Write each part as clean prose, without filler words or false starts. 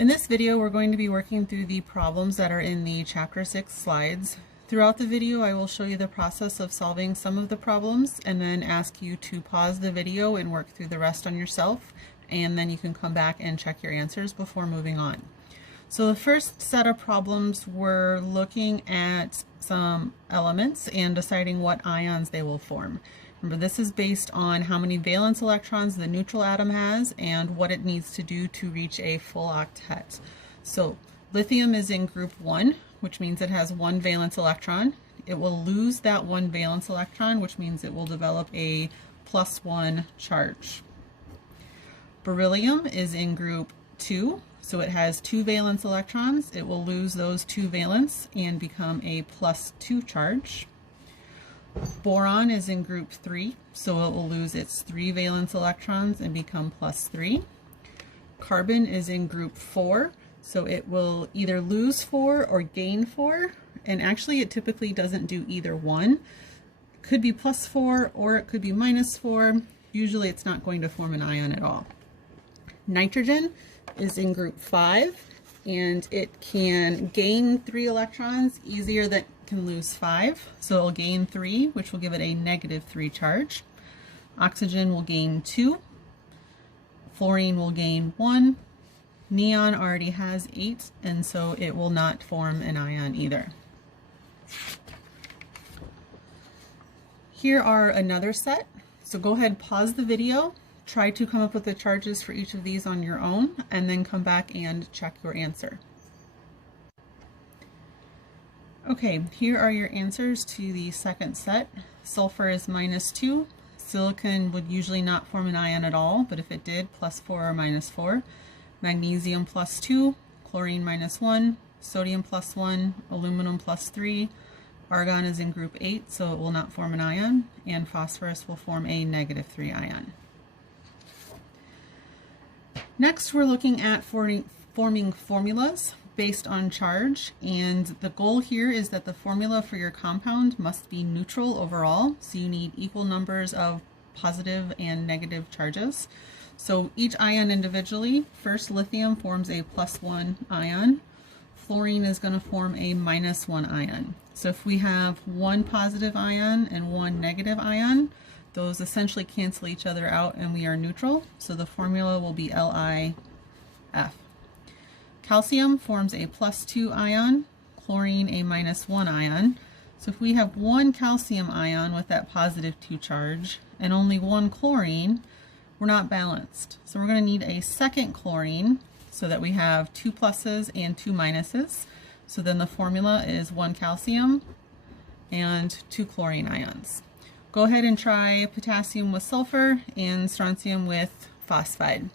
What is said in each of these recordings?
In this video, we're going to be working through the problems that are in the Chapter 6 slides. Throughout the video, I will show you the process of solving some of the problems and then ask you to pause the video and work through the rest on yourself, and then you can come back and check your answers before moving on. So the first set of problems, we're looking at some elements and deciding what ions they will form. Remember, this is based on how many valence electrons the neutral atom has and what it needs to do to reach a full octet. So lithium is in group 1, which means it has one valence electron. It will lose that one valence electron, which means it will develop a +1 charge. Beryllium is in group 2, so it has two valence electrons. It will lose those two valence and become a +2 charge. Boron is in group 3, so it will lose its 3 valence electrons and become +3. Carbon is in group 4, so it will either lose 4 or gain 4, and actually it typically doesn't do either one. It could be +4 or it could be -4. Usually it's not going to form an ion at all. Nitrogen is in group 5, and it can gain 3 electrons easier than can lose 5, so it'll gain 3, which will give it a -3 charge. Oxygen will gain 2, fluorine will gain 1, neon already has 8, and so it will not form an ion either. Here are another set, so go ahead, pause the video, try to come up with the charges for each of these on your own, and then come back and check your answer. Okay, here are your answers to the second set. Sulfur is -2. Silicon would usually not form an ion at all, but if it did, +4 or -4. Magnesium +2, chlorine -1, sodium +1, aluminum +3. Argon is in group 8, so it will not form an ion, and phosphorus will form a -3 ion. Next, we're looking at forming formulas based on charge, and the goal here is that the formula for your compound must be neutral overall, so you need equal numbers of positive and negative charges. So each ion individually, first lithium forms a +1 ion, fluorine is going to form a -1 ion. So if we have one positive ion and one negative ion, those essentially cancel each other out and we are neutral, so the formula will be LiF. Calcium forms a +2 ion, chlorine a -1 ion. So if we have one calcium ion with that +2 charge and only one chlorine, we're not balanced. So we're going to need a second chlorine so that we have 2 pluses and 2 minuses. So then the formula is 1 calcium and 2 chlorine ions. Go ahead and try potassium with sulfur and strontium with phosphide.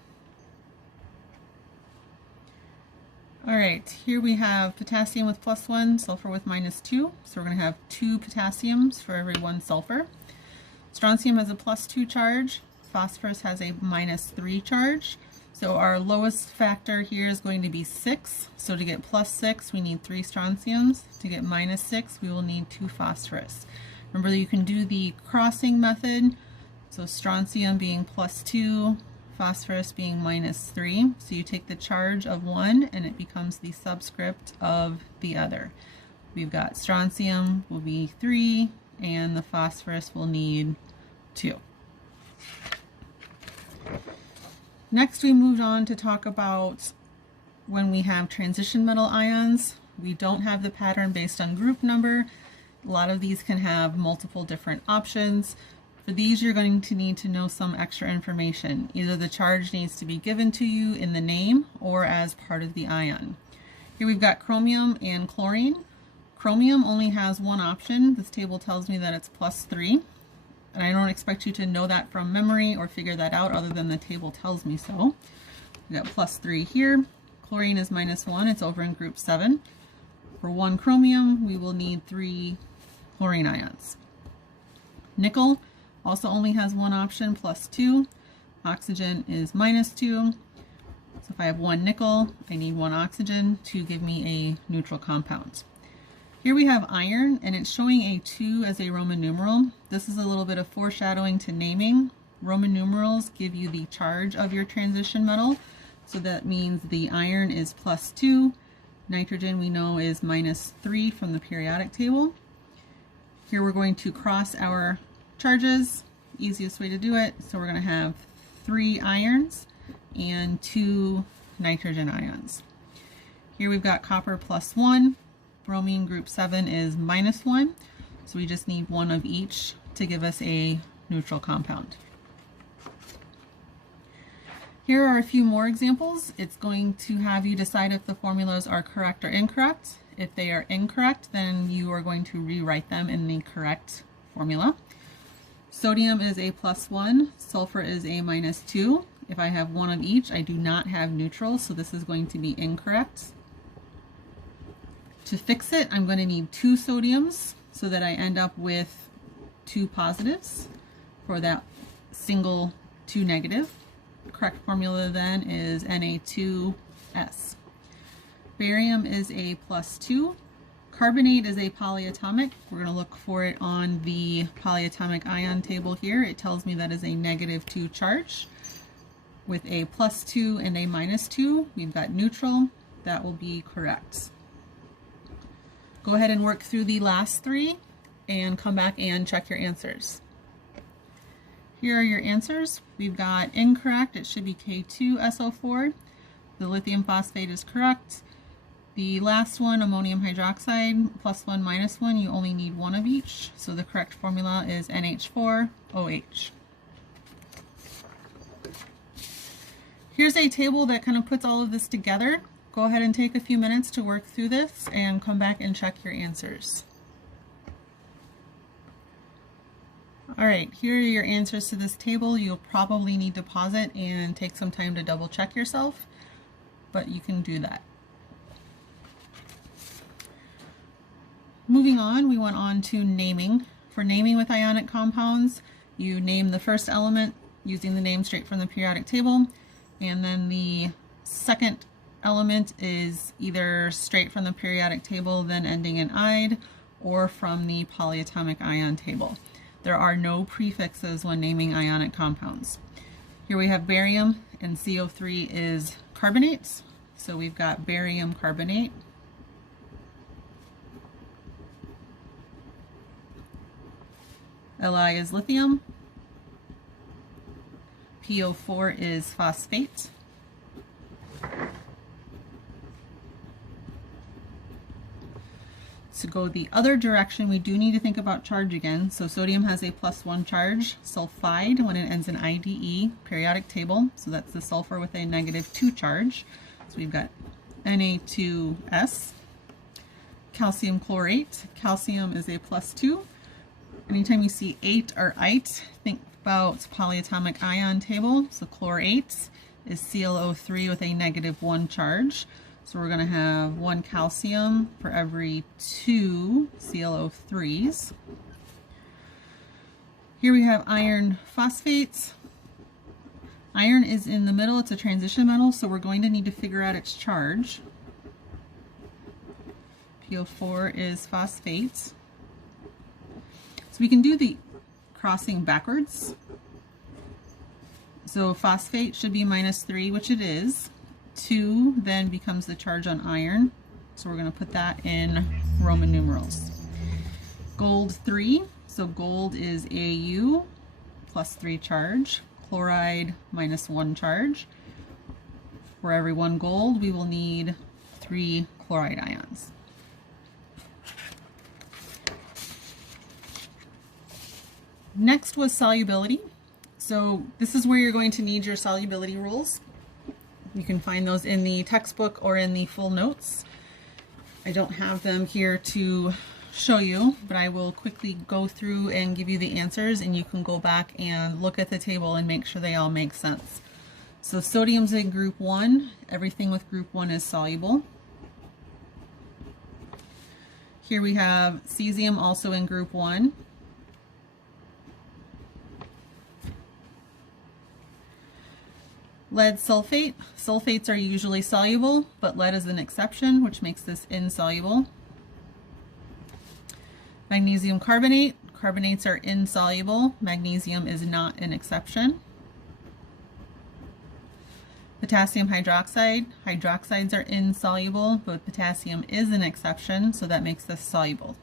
All right, here we have potassium with +1, sulfur with -2. So we're going to have 2 potassiums for every 1 sulfur. Strontium has a +2 charge. Phosphorus has a -3 charge. So our lowest factor here is going to be 6. So to get +6, we need 3 strontiums. To get -6, we will need 2 phosphorus. Remember that you can do the crossing method. So strontium being +2, phosphorus being -3. So you take the charge of one and it becomes the subscript of the other. We've got strontium will be 3 and the phosphorus will need 2. Next, we moved on to talk about when we have transition metal ions. We don't have the pattern based on group number. A lot of these can have multiple different options. For these, you're going to need to know some extra information. Either the charge needs to be given to you in the name or as part of the ion. Here we've got chromium and chlorine. Chromium only has one option. This table tells me that it's +3. And I don't expect you to know that from memory or figure that out other than the table tells me so. We've got +3 here. Chlorine is -1. It's over in group 7. For 1 chromium, we will need 3 chlorine ions. Nickel also only has one option, +2. Oxygen is -2. So if I have 1 nickel, I need 1 oxygen to give me a neutral compound. Here we have iron, and it's showing a 2 as a Roman numeral. This is a little bit of foreshadowing to naming. Roman numerals give you the charge of your transition metal. So that means the iron is +2. Nitrogen we know is -3 from the periodic table. Here we're going to cross our charges, easiest way to do it. So we're going to have 3 irons and 2 nitrogen ions. Here we've got copper +1, bromine group 7 is -1, so we just need 1 of each to give us a neutral compound. Here are a few more examples. It's going to have you decide if the formulas are correct or incorrect. If they are incorrect, then you are going to rewrite them in the correct formula. Sodium is a +1, sulfur is a -2. If I have 1 of each, I do not have neutral, so this is going to be incorrect. To fix it, I'm going to need 2 sodiums so that I end up with 2 positives for that single 2 negative. Correct formula then is Na2S. Barium is a +2. Carbonate is a polyatomic. We're going to look for it on the polyatomic ion table here. It tells me that is a -2 charge. With a +2 and a -2, we've got neutral. That will be correct. Go ahead and work through the last 3 and come back and check your answers. Here are your answers. We've got incorrect. It should be K2SO4. The lithium phosphate is correct. The last one, ammonium hydroxide, +1, -1, you only need 1 of each. So the correct formula is NH4OH. Here's a table that kind of puts all of this together. Go ahead and take a few minutes to work through this and come back and check your answers. All right, here are your answers to this table. You'll probably need to pause it and take some time to double check yourself, but you can do that. Moving on, we went on to naming. For naming with ionic compounds, you name the first element using the name straight from the periodic table, and then the second element is either straight from the periodic table, then ending in "ide," or from the polyatomic ion table. There are no prefixes when naming ionic compounds. Here we have barium, and CO3 is carbonates. So we've got barium carbonate. Li is lithium. PO4 is phosphate. To go the other direction, we do need to think about charge again. So sodium has a +1 charge. Sulfide, when it ends in IDE, periodic table. So that's the sulfur with a -2 charge. So we've got Na2S. Calcium chlorate. Calcium is a +2. Anytime you see 8 or ite, think about polyatomic ion table. So chlorate is ClO3 with a -1 charge. So we're going to have 1 calcium for every 2 ClO3s. Here we have iron phosphates. Iron is in the middle, it's a transition metal, so we're going to need to figure out its charge. PO4 is phosphate. So we can do the crossing backwards. So phosphate should be -3, which it is. 2 then becomes the charge on iron, so we're going to put that in Roman numerals. Gold 3, so gold is Au +3 charge, chloride -1 charge. For every 1 gold we will need 3 chloride ions. Next was solubility. So this is where you're going to need your solubility rules. You can find those in the textbook or in the full notes. I don't have them here to show you, but I will quickly go through and give you the answers, and you can go back and look at the table and make sure they all make sense. So sodium's in group 1. Everything with group 1 is soluble. Here we have cesium also in group 1. Lead sulfate. Sulfates are usually soluble, but lead is an exception, which makes this insoluble. Magnesium carbonate. Carbonates are insoluble. Magnesium is not an exception. Potassium hydroxide. Hydroxides are insoluble, but potassium is an exception, so that makes this soluble.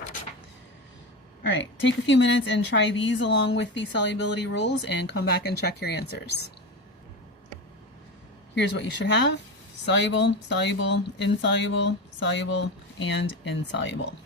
All right, take a few minutes and try these along with the solubility rules and come back and check your answers. Here's what you should have: soluble, soluble, insoluble, soluble, and insoluble.